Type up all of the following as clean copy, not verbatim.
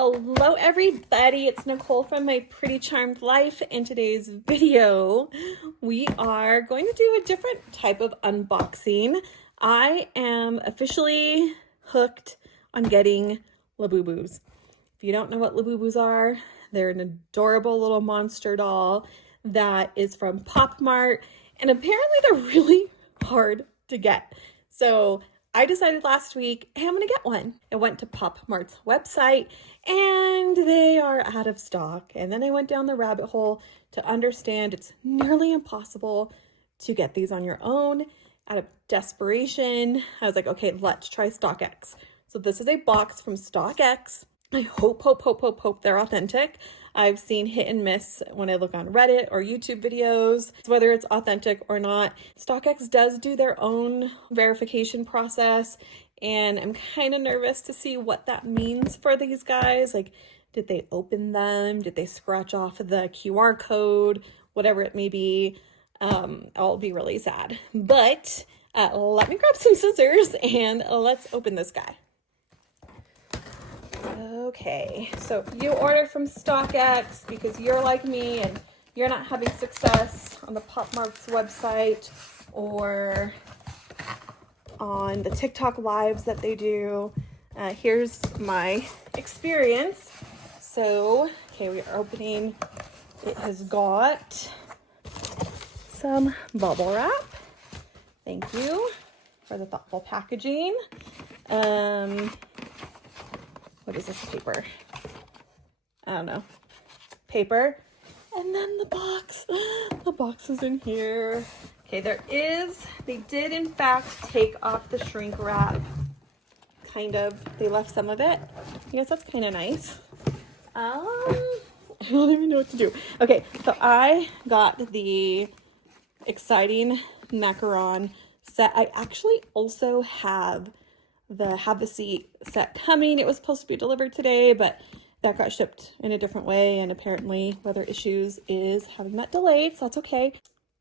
Hello everybody, it's Nicole from My Pretty Charmed Life. In today's video, we are going to do a different type of unboxing. I am officially hooked on getting Labubus. If you don't know what Labubus are, they're an adorable little monster doll that is from Pop Mart, and apparently they're really hard to get. So I decided last week, hey, I'm gonna get one. I went to Pop Mart's website and they are out of stock. And then I went down the rabbit hole to understand it's nearly impossible to get these on your own. Out of desperation, I was like, okay, let's try StockX. So this is a box from StockX. I hope they're authentic. I've seen hit and miss when I look on Reddit or YouTube videos, whether it's authentic or not. StockX does do their own verification process, and I'm kind of nervous to see what that means for these guys. Like, did they open them? Did they scratch off the QR code? Whatever it may be, I'll be really sad. But let me grab some scissors and let's open this guy. Okay, so if you order from StockX because you're like me and you're not having success on the Pop Mart's website or on the TikTok lives that they do, here's my experience. So, okay, we are opening. It has got some bubble wrap. Thank you for the thoughtful packaging. What is this paper? I don't know. Paper. And then the box. The box is in here. Okay, they did in fact take off the shrink wrap. Kind of. They left some of it. I guess that's kind of nice. I don't even know what to do. Okay, so I got the exciting Macaron set. I actually also have the Have a Seat set coming. It was supposed to be delivered today, but that got shipped in a different way, and apparently weather issues is having that delayed, so that's okay.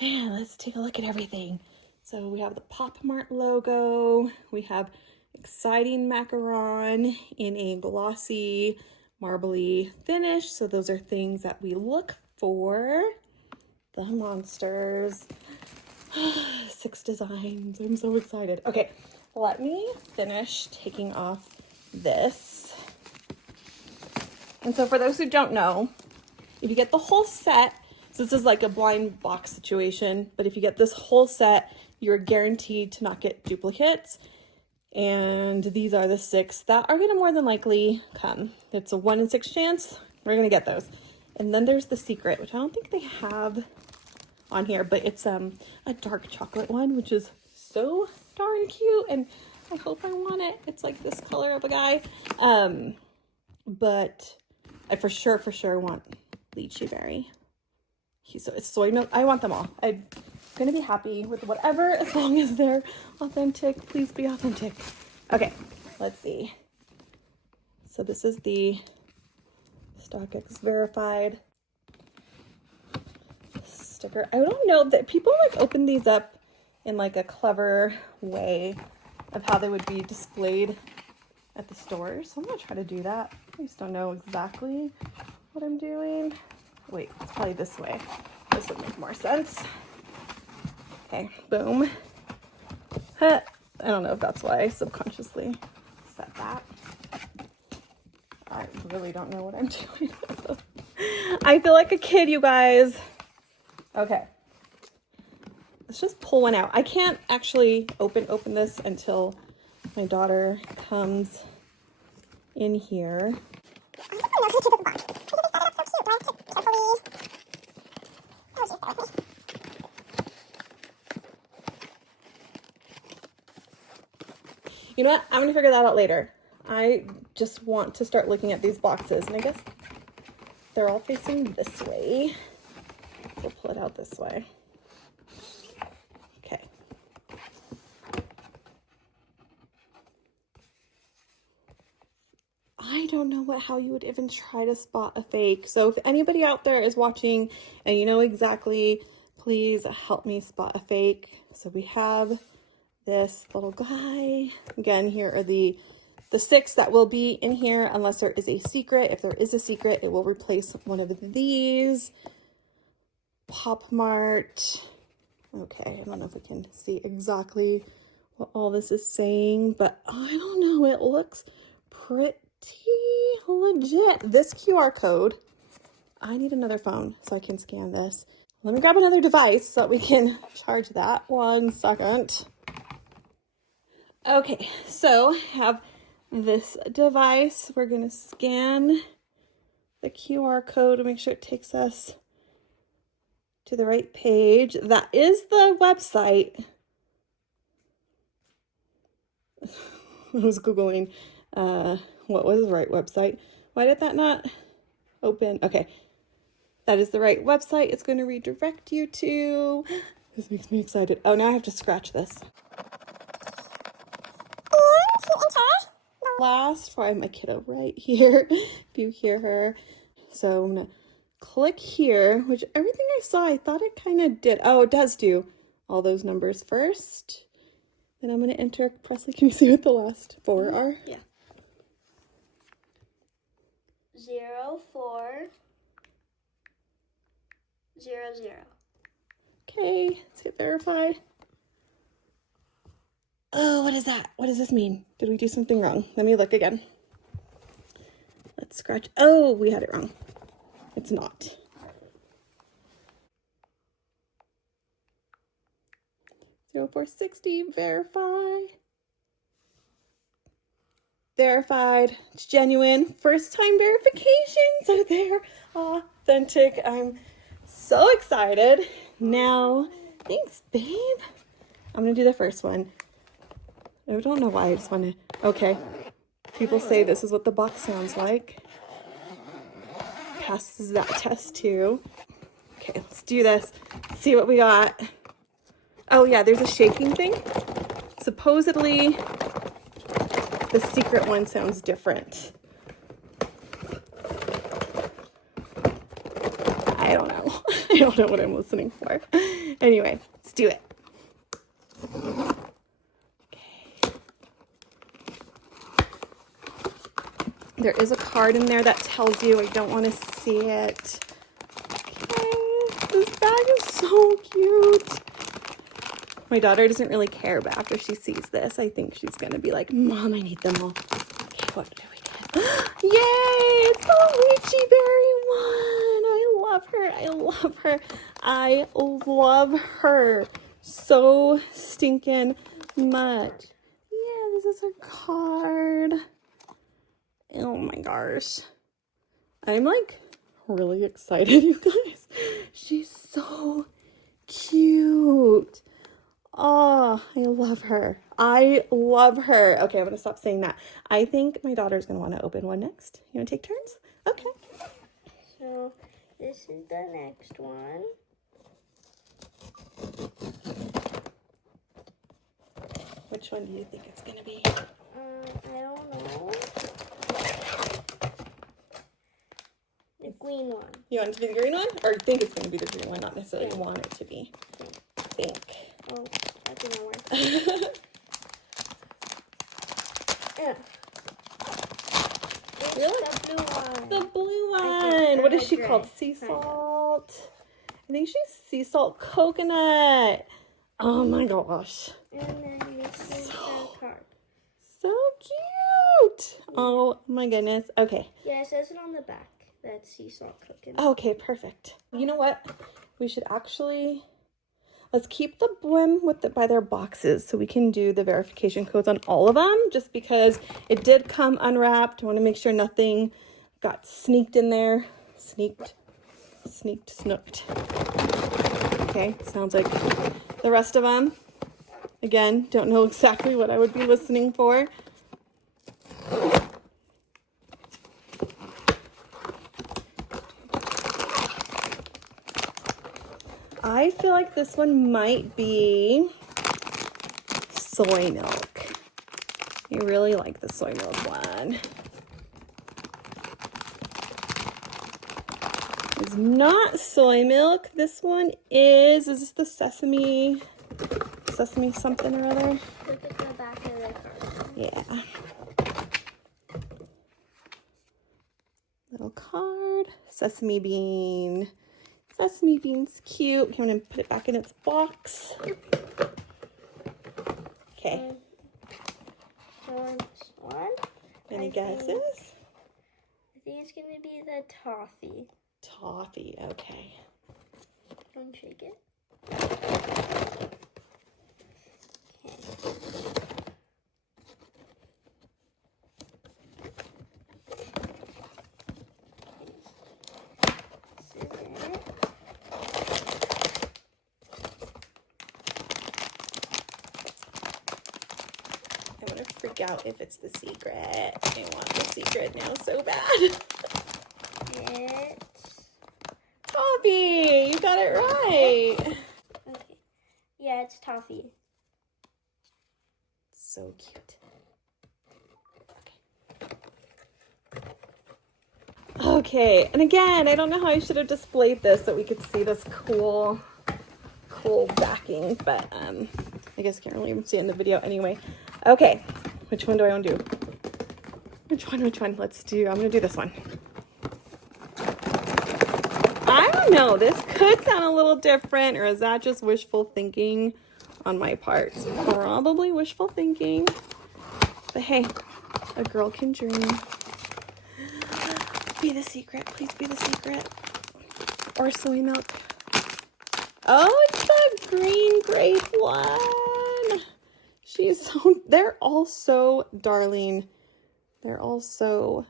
And let's take a look at everything. So we have the Pop Mart logo. We have exciting Macaron in a glossy, marbly finish. So those are things that we look for. The monsters. 6 designs. I'm so excited. Okay. Let me finish taking off this. And so for those who don't know, if you get the whole set, so this is like a blind box situation, but if you get this whole set, you're guaranteed to not get duplicates. And these are the 6 that are going to more than likely come. It's a 1 in 6 chance. We're going to get those. And then there's the secret, which I don't think they have on here, but it's a dark chocolate one, which is so darn cute, and I hope I want it. It's like this color of a guy, but I for sure want lychee berry. It's soy milk. I want them all. I'm gonna be happy with whatever as long as they're authentic. Please be authentic. Okay, let's see. So this is the StockX verified sticker. I don't know that people like open these up in like a clever way of how they would be displayed at the stores. So I'm gonna try to do that. I just don't know exactly what I'm doing. Wait, it's probably this way. This would make more sense. Okay, boom. I don't know if that's why I subconsciously said that. I really don't know what I'm doing. I feel like a kid, you guys. Okay. Let's just pull one out. I can't actually open this until my daughter comes in here. You know what? I'm gonna figure that out later. I just want to start looking at these boxes, and I guess they're all facing this way. We'll pull it out this way. I don't know how you would even try to spot a fake. So if anybody out there is watching and you know exactly, please help me spot a fake. So we have this little guy. Again, here are the the 6 that will be in here unless there is a secret. If there is a secret, it will replace one of these. Pop Mart. Okay, I don't know if we can see exactly what all this is saying, but I don't know. It looks pretty legit. This QR code, I need another phone so I can scan this. Let me grab another device so that we can charge that. 1 second. Okay, so I have this device. We're going to scan the QR code to make sure it takes us to the right page. That is the website. I was Googling what was the right website. Why did that not open? Okay, that is the right website. It's going to redirect you to. This makes me excited. Oh, now I have to scratch this. Last for I have my kiddo right here. If you hear her. So I'm going to click here, which everything I saw, I thought it kind of did. Oh, it does do all those numbers first. Then I'm going to enter. Presley, can you see what the last 4 are? Yeah. 0, 4, 0, 0. Okay, let's hit verify. Oh, what is that? What does this mean? Did we do something wrong? Let me look again. Let's scratch. Oh, we had it wrong. It's not. Zero 460, verify. Verified. It's genuine. First time verifications are there. Authentic. I'm so excited. Now, thanks, babe. I'm going to do the first one. I don't know why. I just want to. Okay. People say this is what the box sounds like. Passes that test too. Okay, let's do this. Let's see what we got. Oh yeah, there's a shaking thing. Supposedly, the secret one sounds different. I don't know. I don't know what I'm listening for. Anyway, let's do it. There is a card in there that tells you. I don't want to see it. Okay, this bag is so cute. My daughter doesn't really care, but after she sees this, I think she's going to be like, Mom, I need them all. Okay, what do we get? Yay! It's the lychee berry one. I love her. I love her. I love her so stinking much. Yeah, this is her card. Oh my gosh. I'm like really excited, you guys. She's so cute. Oh, I love her. I love her. Okay, I'm going to stop saying that. I think my daughter's going to want to open one next. You want to take turns? Okay. So this is the next one. Which one do you think it's going to be? I don't know. The green one. You want it to be the green one? Or think it's going to be the green one, not necessarily want it to be. Think. Oh, that didn't work. Yeah. It's Really? the blue one. The blue one. What is she called? Sea salt. I think she's sea salt coconut. Oh my gosh. And then this is the card. So cute. Oh my goodness. Okay. Yeah, it says it on the back. That's sea salt coconut. Okay, perfect. You know what? We should actually, let's keep the blim by their boxes so we can do the verification codes on all of them, just because it did come unwrapped. I want to make sure nothing got sneaked in there. Snooked. Okay, sounds like the rest of them. Again, don't know exactly what I would be listening for. I feel like this one might be soy milk. I really like the soy milk one. It's not soy milk. This one is this the sesame something or other? Look at the back of the card. Yeah. Little card. Sesame bean. Sesame bean's cute. Okay, I'm gonna put it back in its box. Okay. This one. Any guesses? I think it's gonna be the toffee. Toffee, okay. Don't shake it. I'm gonna freak out if it's the secret. I want the secret now so bad. It's Toffee! You got it right. okay. Yeah, it's toffee. So cute. Okay, and again, I don't know how I should have displayed this so we could see this cool backing, but I guess I can't really even see it in the video anyway. Okay, which one do I want to do? Which one? I'm gonna do this one. I don't know, this could sound a little different, or is that just wishful thinking on my part? Probably wishful thinking, but hey, a girl can dream. Be the secret, please be the secret. Or soy milk. Oh, it's the green grape one. They're all so darling. They're all so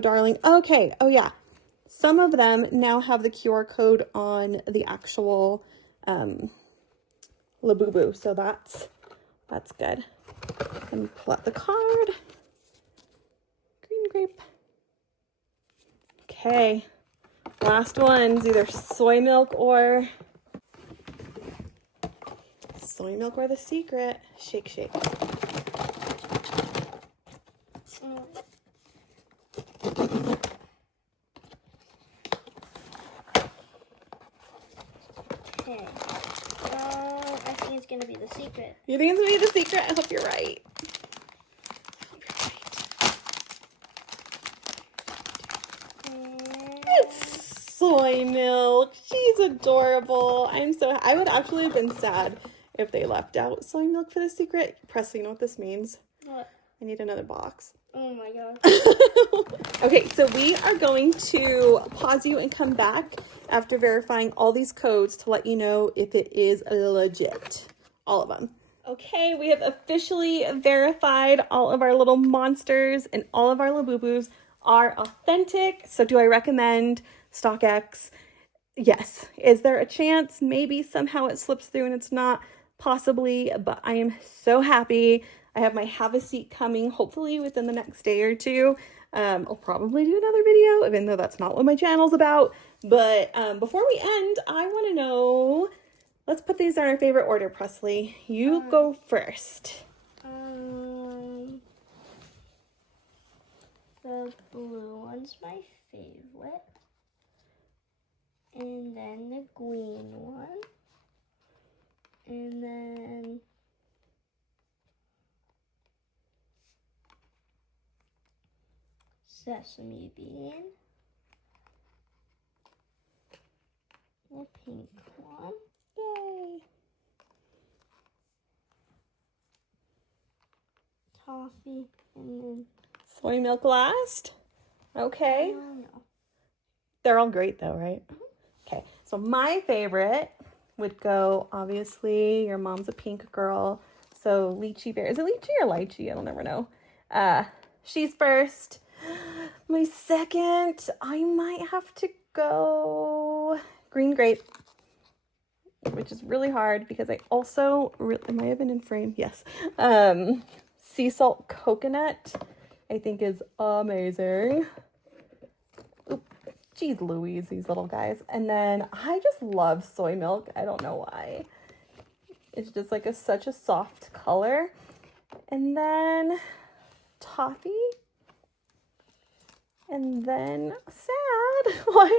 darling. Okay, oh yeah. Some of them now have the QR code on the actual Labubu, so that's good. Let me pull out the card. Green grape. Okay, last one's either soy milk or the secret. Shake, shake. Okay. I think it's gonna be the secret. You think it's gonna be the secret? I hope you're right. It's soy milk. She's adorable. I would actually have been sad if they left out soy milk for the secret. Presley, you know what this means? What? I need another box. Oh my god. Okay, so we are going to pause you and come back after verifying all these codes to let you know if it is legit. All of them. Okay, we have officially verified all of our little monsters and all of our Labubus are authentic. So do I recommend StockX? Yes. Is there a chance maybe somehow it slips through and it's not? Possibly, but I am so happy. I have my have a seat coming hopefully within the next day or two. I'll probably do another video, even though that's not what my channel's about. But before we end, I want to know, let's put these in our favorite order, Presley. You go first. The blue one's my favorite. And then the green one. And then sesame bean. The pink one. Yay. Toffee. And then Soy milk last. Okay. no. They're all great though, right? Okay, so my favorite would go, obviously, your mom's a pink girl. So lychee bear. Is it lychee or lychee? I don't ever know. She's first. My second, I might have to go green grape, which is really hard because I also, am I even in frame? Yes. Sea salt coconut, I think is amazing. Oop, geez Louise, these little guys. And then I just love soy milk. I don't know why. It's just like such a soft color. And then toffee. And then sad. What?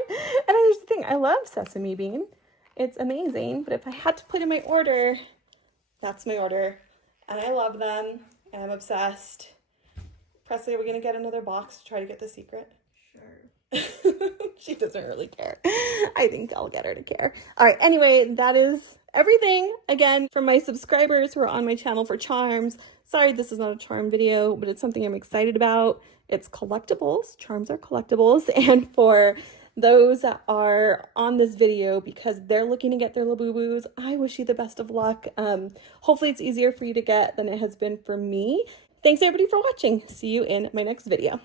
And here's the thing, I love sesame bean. It's amazing. But if I had to put in my order, that's my order. And I love them. And I'm obsessed. Presley, are we gonna get another box to try to get the secret? Sure. She doesn't really care. I think I'll get her to care. All right, anyway, that is everything. Again, for my subscribers who are on my channel for charms, sorry this is not a charm video, but it's something I'm excited about. It's collectibles. Charms are collectibles. And for those that are on this video because they're looking to get their Labubus, I wish you the best of luck. Hopefully it's easier for you to get than it has been for me. Thanks everybody for watching. See you in my next video.